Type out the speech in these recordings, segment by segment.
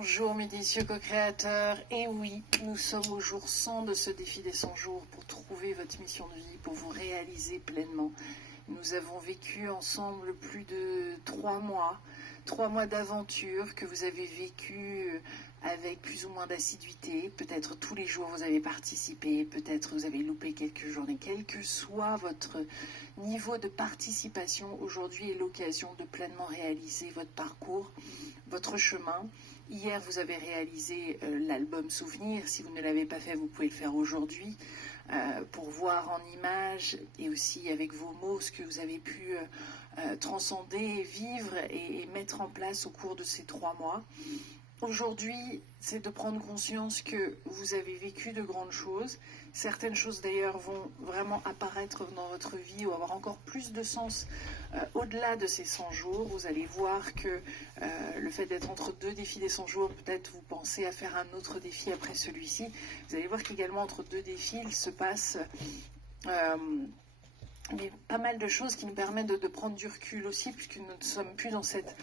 Bonjour mes délicieux co-créateurs, et oui, nous sommes au jour 100 de ce défi des 100 jours pour trouver votre mission de vie, pour vous réaliser pleinement. Nous avons vécu ensemble plus de 3 mois d'aventure que vous avez vécu avec plus ou moins d'assiduité. Peut-être tous les jours vous avez participé, peut-être vous avez loupé quelques journées. Quel que soit votre niveau de participation, aujourd'hui est l'occasion de pleinement réaliser votre parcours, votre chemin. Hier, vous avez réalisé l'album Souvenir. Si vous ne l'avez pas fait, vous pouvez le faire aujourd'hui pour voir en images et aussi avec vos mots ce que vous avez pu transcender, vivre et mettre en place au cours de ces 3 mois. Aujourd'hui, c'est de prendre conscience que vous avez vécu de grandes choses. Certaines choses d'ailleurs vont vraiment apparaître dans votre vie ou avoir encore plus de sens au-delà de ces 100 jours. Vous allez voir que le fait d'être entre deux défis des 100 jours, peut-être vous pensez à faire un autre défi après celui-ci. Vous allez voir qu'également entre deux défis, il se passe mais pas mal de choses qui nous permettent de prendre du recul aussi, puisque nous ne sommes plus dans cette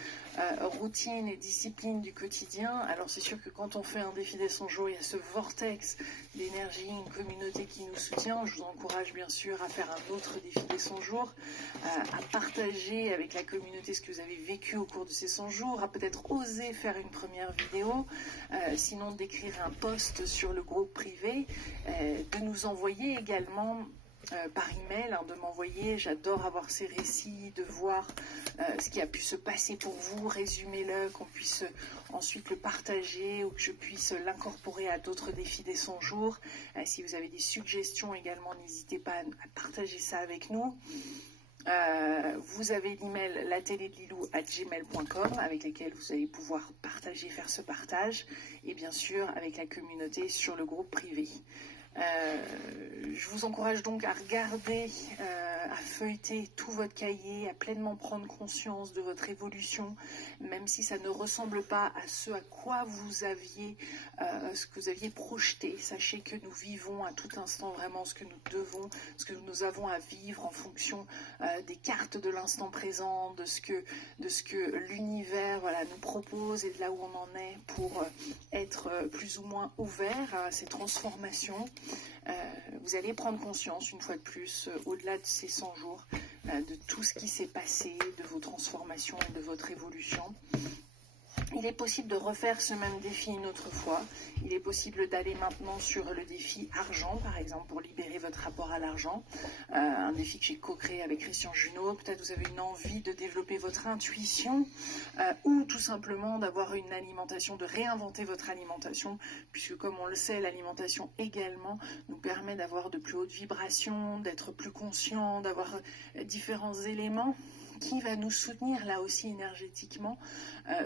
routine et discipline du quotidien. Alors c'est sûr que quand on fait un défi des 100 jours, il y a ce vortex d'énergie, une communauté qui nous soutient. Je vous encourage bien sûr à faire un autre défi des 100 jours, à partager avec la communauté ce que vous avez vécu au cours de ces 100 jours, à peut-être oser faire une première vidéo, sinon d'écrire un post sur le groupe privé, de nous envoyer également par email, de m'envoyer. J'adore avoir ces récits, de voir ce qui a pu se passer pour vous, résumez-le, qu'on puisse ensuite le partager ou que je puisse l'incorporer à d'autres défis des 100 jours. Si vous avez des suggestions également, n'hésitez pas à partager ça avec nous. Vous avez l'email lateledlilou@gmail.com avec lesquels vous allez pouvoir partager, faire ce partage, et bien sûr avec la communauté sur le groupe privé. Je vous encourage donc à regarder, à feuilleter tout votre cahier, à pleinement prendre conscience de votre évolution, même si ça ne ressemble pas à ce à quoi vous aviez, ce que vous aviez projeté. Sachez que nous vivons à tout instant vraiment ce que nous devons, ce que nous avons à vivre en fonction des cartes de l'instant présent, de ce que l'univers nous propose et de là où on en est pour être plus ou moins ouvert à ces transformations. Vous allez prendre conscience une fois de plus, au-delà de ces 100 jours, de tout ce qui s'est passé, de vos transformations et de votre évolution. Il est possible de refaire ce même défi une autre fois. Il est possible d'aller maintenant sur le défi argent, par exemple, pour libérer votre rapport à l'argent. Un défi que j'ai co-créé avec Christian Junot. Peut-être vous avez une envie de développer votre intuition ou tout simplement d'avoir une alimentation, de réinventer votre alimentation, puisque comme on le sait, l'alimentation également nous permet d'avoir de plus hautes vibrations, d'être plus conscient, d'avoir différents éléments qui va nous soutenir là aussi énergétiquement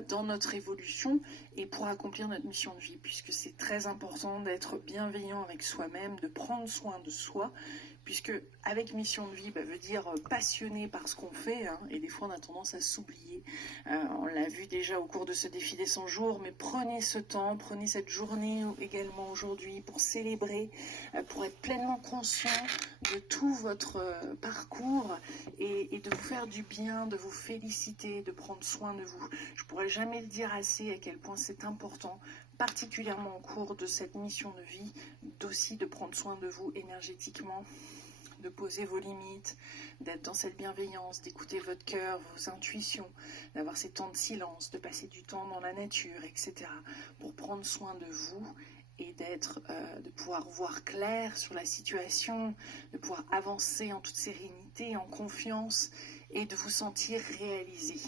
dans notre évolution et pour accomplir notre mission de vie, puisque c'est très important d'être bienveillant avec soi-même, de prendre soin de soi, puisque avec mission de vie veut dire passionné par ce qu'on fait, et des fois on a tendance à s'oublier. On l'a vu déjà au cours de ce défi des 100 jours, mais prenez ce temps, prenez cette journée également aujourd'hui pour célébrer, pour être pleinement conscient de tout votre parcours et de vous faire du bien, de vous féliciter, de prendre soin de vous. Je pourrais jamais le dire assez à quel point c'est important, particulièrement au cours de cette mission de vie, d'aussi de prendre soin de vous énergétiquement, de poser vos limites, d'être dans cette bienveillance, d'écouter votre cœur, vos intuitions, d'avoir ces temps de silence, de passer du temps dans la nature, etc. pour prendre soin de vous et de pouvoir voir clair sur la situation, de pouvoir avancer en toute sérénité, en confiance et de vous sentir réalisé.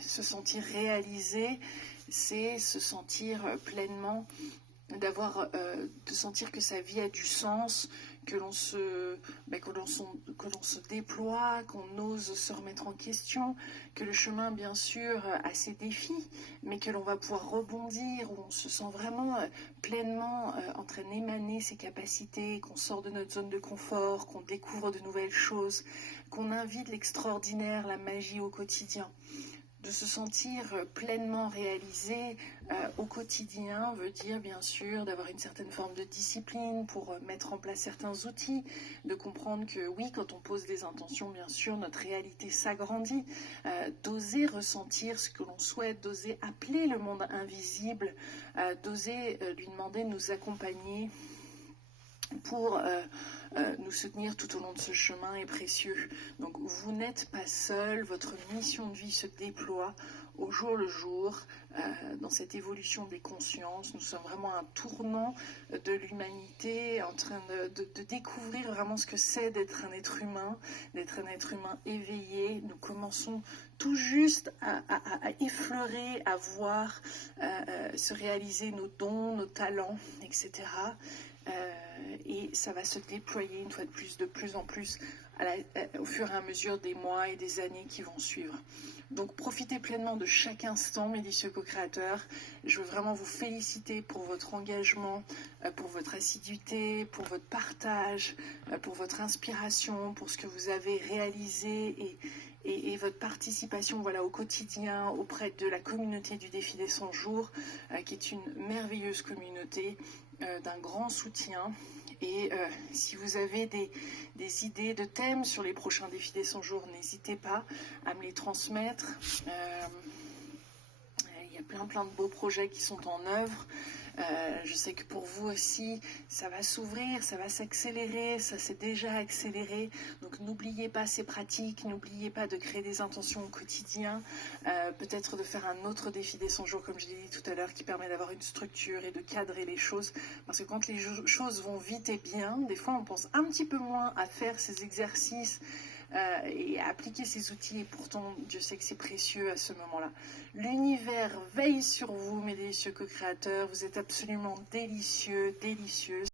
Se sentir réalisé, c'est se sentir pleinement, de sentir que sa vie a du sens, que l'on se déploie, qu'on ose se remettre en question, que le chemin bien sûr a ses défis, mais que l'on va pouvoir rebondir, où on se sent vraiment pleinement en train d'émaner ses capacités, qu'on sort de notre zone de confort, qu'on découvre de nouvelles choses, qu'on invite l'extraordinaire, la magie au quotidien. De se sentir pleinement réalisé au quotidien veut dire bien sûr d'avoir une certaine forme de discipline pour mettre en place certains outils, de comprendre que oui, quand on pose des intentions, bien sûr, notre réalité s'agrandit, d'oser ressentir ce que l'on souhaite, d'oser appeler le monde invisible, d'oser lui demander de nous accompagner pour nous soutenir tout au long de ce chemin est précieux. Donc vous n'êtes pas seul, votre mission de vie se déploie au jour le jour dans cette évolution des consciences. Nous sommes vraiment à un tournant de l'humanité, en train de découvrir vraiment ce que c'est d'être un être humain éveillé. Nous commençons tout juste à effleurer, à voir se réaliser nos dons, nos talents, etc. Et ça va se déployer une fois de plus en plus au fur et à mesure des mois et des années qui vont suivre. Donc profitez pleinement de chaque instant, mes délicieux co-créateurs. Je veux vraiment vous féliciter pour votre engagement, pour votre assiduité, pour votre partage, pour votre inspiration, pour ce que vous avez réalisé et votre participation voilà, au quotidien auprès de la communauté du défi des 100 jours, qui est une merveilleuse communauté d'un grand soutien. Et si vous avez des idées de thèmes sur les prochains défis des 100 jours, n'hésitez pas à me les transmettre. Il y a plein de beaux projets qui sont en œuvre. Je sais que pour vous aussi, ça va s'ouvrir, ça va s'accélérer, ça s'est déjà accéléré. Donc n'oubliez pas ces pratiques, n'oubliez pas de créer des intentions au quotidien, peut-être de faire un autre défi des 100 jours, comme je l'ai dit tout à l'heure, qui permet d'avoir une structure et de cadrer les choses. Parce que quand les choses vont vite et bien, des fois on pense un petit peu moins à faire ces exercices et à appliquer ces outils, et pourtant Dieu sait que c'est précieux à ce moment-là. L'univers veille sur vous, mes délicieux co-créateurs, vous êtes absolument délicieux, délicieuses.